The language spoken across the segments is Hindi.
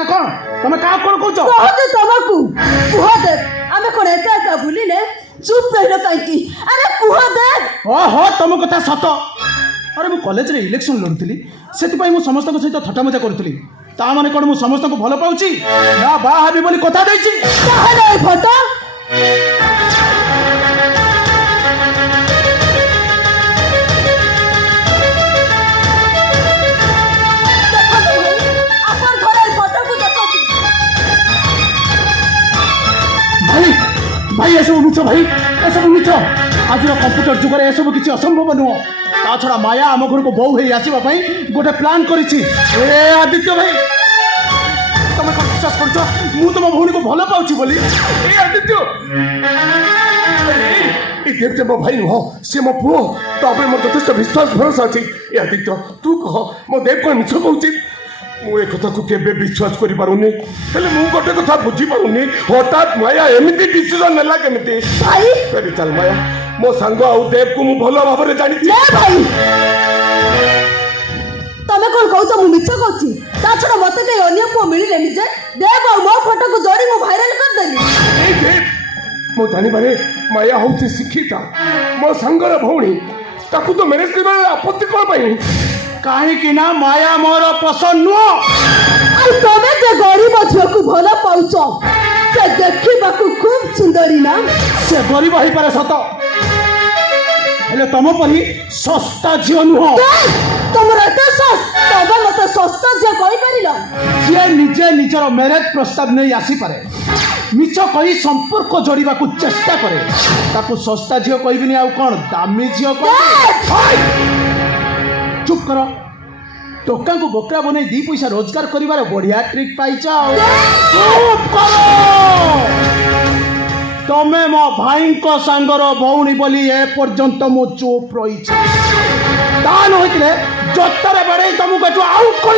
ना कौन तुम क्या कौन कहछ कहते तुमको कुह दे आमे कोन एका एका बुलिले चुप रहिलो काईकी अरे कुह दे ओहो तुम कथा सत अरे मु कॉलेज रे इलेक्शन लड़ुली से मु समस्त सहित थट्टा मजा करुली ता माने कौन मु समस्त को भल पाउची ना बा हाबी बोली कथा देछि काहे रे फोटो भाई ये सब मिछ भाई ये सब मिछ आज कंप्यूटर जुगर ये सब किसी असंभव नुह ता छड़ा माया आम घर को बहु है आसवा गोटे प्लान करिछि ए आदित्य भाई तुम कौन विश्वास कर मु तुम भौणी को भल पाउछि बोली ए आदित्य देवते मो भाई नुह सी मो पुओ तो मोर यथेष विश्वास भरोसा अच्छी ए आदित्य तू कह मो देव कौन मिछ कहूँ मु एक कथा को केबे विश्वास करि पारुनी हेले मु गोटे कथा बुझी पारुनी हठात माया एमिति डिसीजन नेला केमिति भाई फेरी चल माया मो संग आउ देव को मु भलो भाबरे जानि छी ले भाई तमे कोन कहू तो मु मिछ कहछि ता छडा मते के अन्य को मिलिले निजे देव और मो फोटो को जोड़ी मु वायरल कर देली ए देव मो जानि बारे माया होती शिक्षिता मो संगर भौणी ताकू तो मैनेज करबा आपत्ति कोन पई काहे कि ना माया मोर पसंद नुह आई तमे जे गरीब झियो को भलो पाउछो से देखिबा को खूब सुंदरी ना से गरीब होई पारे सत हेले तम परी सस्ता झियो नुह तमरा एते सस्ता तबे मते सस्ता झियो कहि परिलो जे निजे निजर मैरिज प्रस्ताव नहीं आसी पारे मिछ कही संपर्क जोड़िबा को चेष्टा करे ताकू सस्ता झियो कहबिनी आ कोन दामी झियो कह चुप करो टोका को बोकरा बने दी पैसा रोजगार करिवार बढ़िया ट्रिक पाइछ चुप करो तमे मो भाई को सांगर भौणी बोली ए पर्यंत मो चुप रही दान होइतले जत्तरे बड़े तुमको जो आउट कर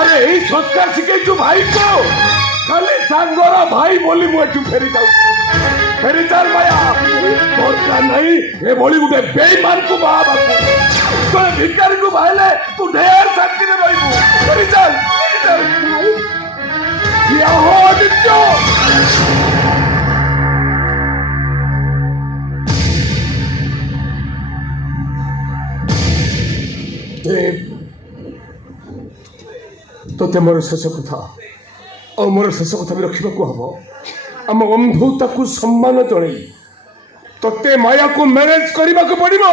अरे यही संस्कार शिखे भाई को खाली सांगर भाई बोली मुझे फेरी जाऊ फेरी चल माया दरकार नहीं ए बोली गुटे बेईमान को बाप तो भिखारी को भाईले तू ढेर शांति में रहबू फेरी चल या हो आदित्य देव तो मोर शेष कथा और मोर शेष कथा भी रखा हम आम बंधुता को सम्मान जन तोते माया को मैरिज करने को पड़ो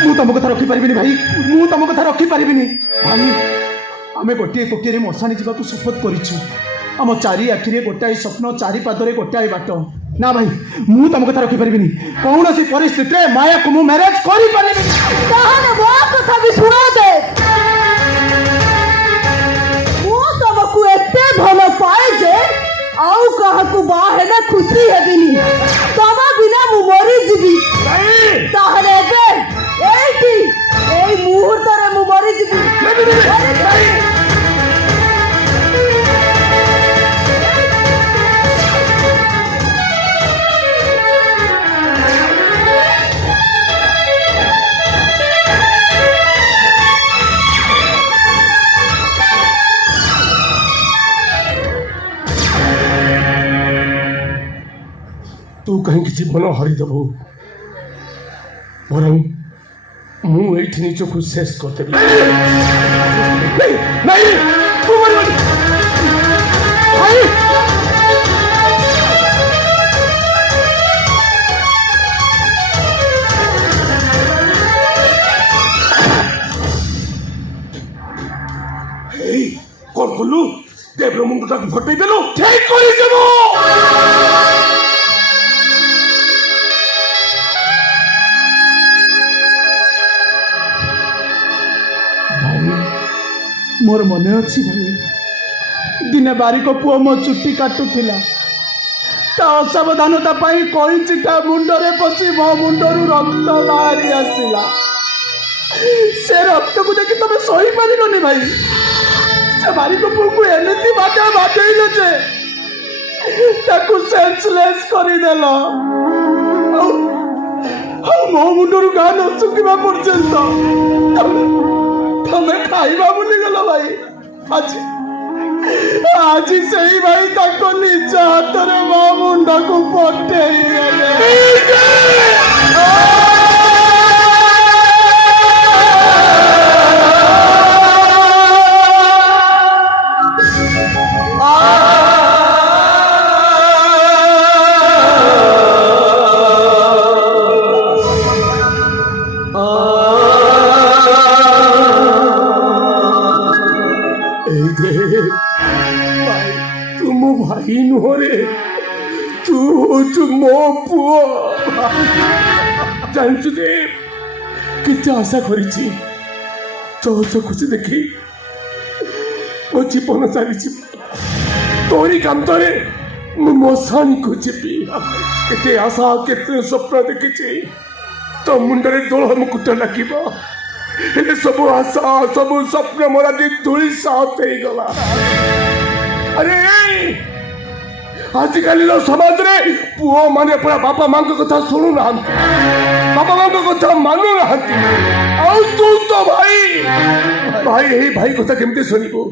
मु तुम कथा रखिपारि भाई मु तुम कथा रखिपारि भाई आम गोटे टोकिए मशाणी जावाक शपथ करम चारि आखिरे गोटाए स्वप्न चारि पादरे गोटाए बाट ना भाई मु तुम कथा रखिपारि कौन सी परिस्थिति माया को मु मैरिज भल पाए जे आउ काहाकू बाहेले खुशी हेबिनी तब बिना मु मरी जीवी ताहले बे एठी एई मुहूर्त रे मु मरी जीवी तू कहीं जीवन हरिदेबू वर मुझे निज को शेष करदेवी कौन बोलू देवर मुंडा फटे देलु ठीक कर मोर मन अच्छी भाई दिने बारिक पुओ मो चुट्टी काटुला असावधानता कईचिटा मुंडरे पशि मो मुंडरू रक्त बाहरी आसला से रक्त को देखी तुम सही पारिलनि भाई से बारिक पुओ को एमती बाटा बाटेल जे सेंसलेस करदेल ଆଉ ମୋ ମୁଣ୍ଡରୁ ଗାଁ ନ ଶୁଖିବା ପର୍ଯ୍ୟନ୍ତ ତମେ ଖାଇବା ଭୁଲିଗଲ ଭାଇ। ଆଜି ଆଜି ସେଇ ଭାଇ ତାଙ୍କ ନିଜ ହାତରେ ମୋ ମୁଣ୍ଡକୁ ପଠେଇ तू मो भाई नुहरे तू मो पुओ जानचु दे किती आशा करिछि तो खुशी देखी मो जीवन सारी तोरी कांतरे मशाणी को जीवी केते आशा केते स्वप्न देखी तो मुंडरे दोल मुकुट लागिब हेले सब आशा सब स्वप्न मोरा दी धूली साफ हो गला। अरे आजिकल समाज रे पुओ माने पूरा बापा मां कथा शुणु ना बापा मां कथा मानु ना तू तो भाई भाई यही भाई कथा केमती शुणबू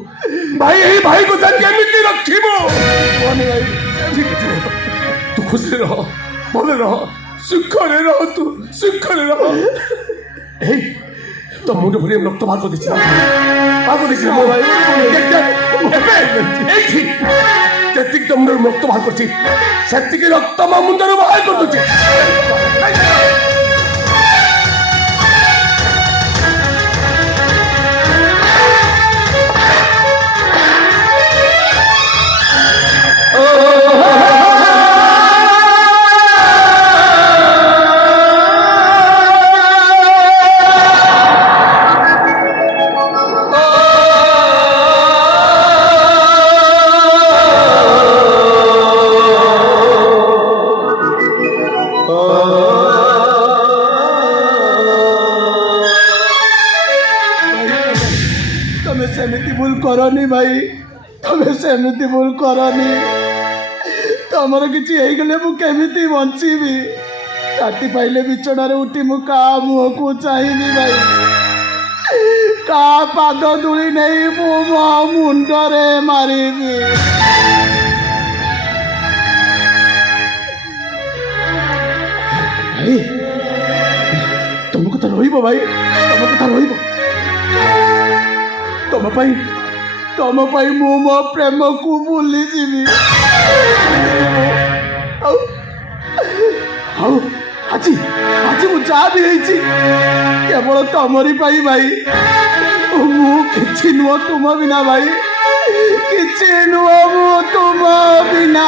भाई यही भाई कथा केमती रखिबो तू खुशी रह भले रह सुखरे रह तू सुखरे रह तो मुंडे भरी रक्त बाहर कर दीजिए तो मुंडे रक्त बाहर कर रक्त मो मुंडे बाहर कर दूची करनी भाई तमें सेमती भूल करनी तमर किसी गले मुझे बंचीबी राति पाइले बिछड़े उठी मु का मुह को चाहिए भाई का पाद धूली नहीं मु मो मुंडरे मारिबी भाई तुम कथा रहिबो भाई तुम कथा रहिबो तुम मु मो प्रेम को भूली जीवी आज आज मु जहाँ भी केवल तुमरी पाई भाई मु किछि नुह तुम बिना भाई किछि नुह मु तुम बिना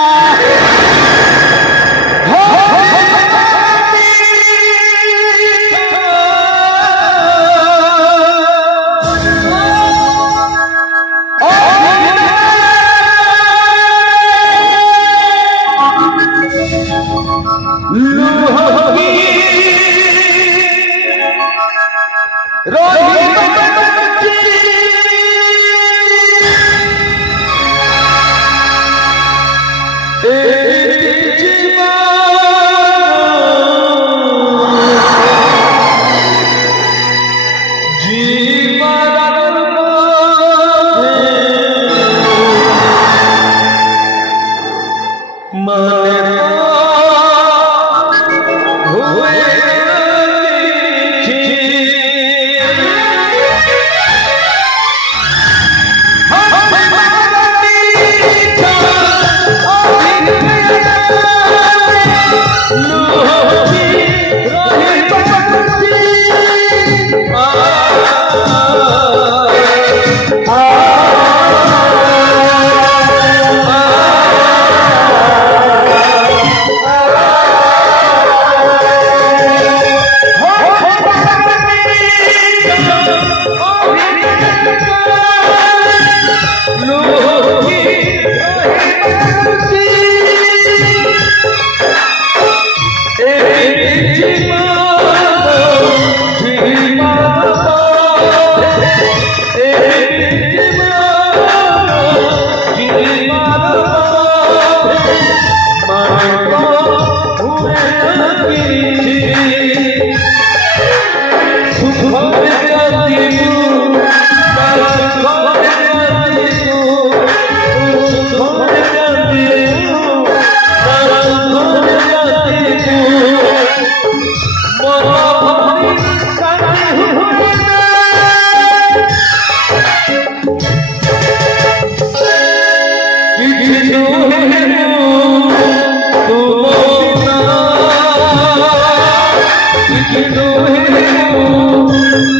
कि तू है वो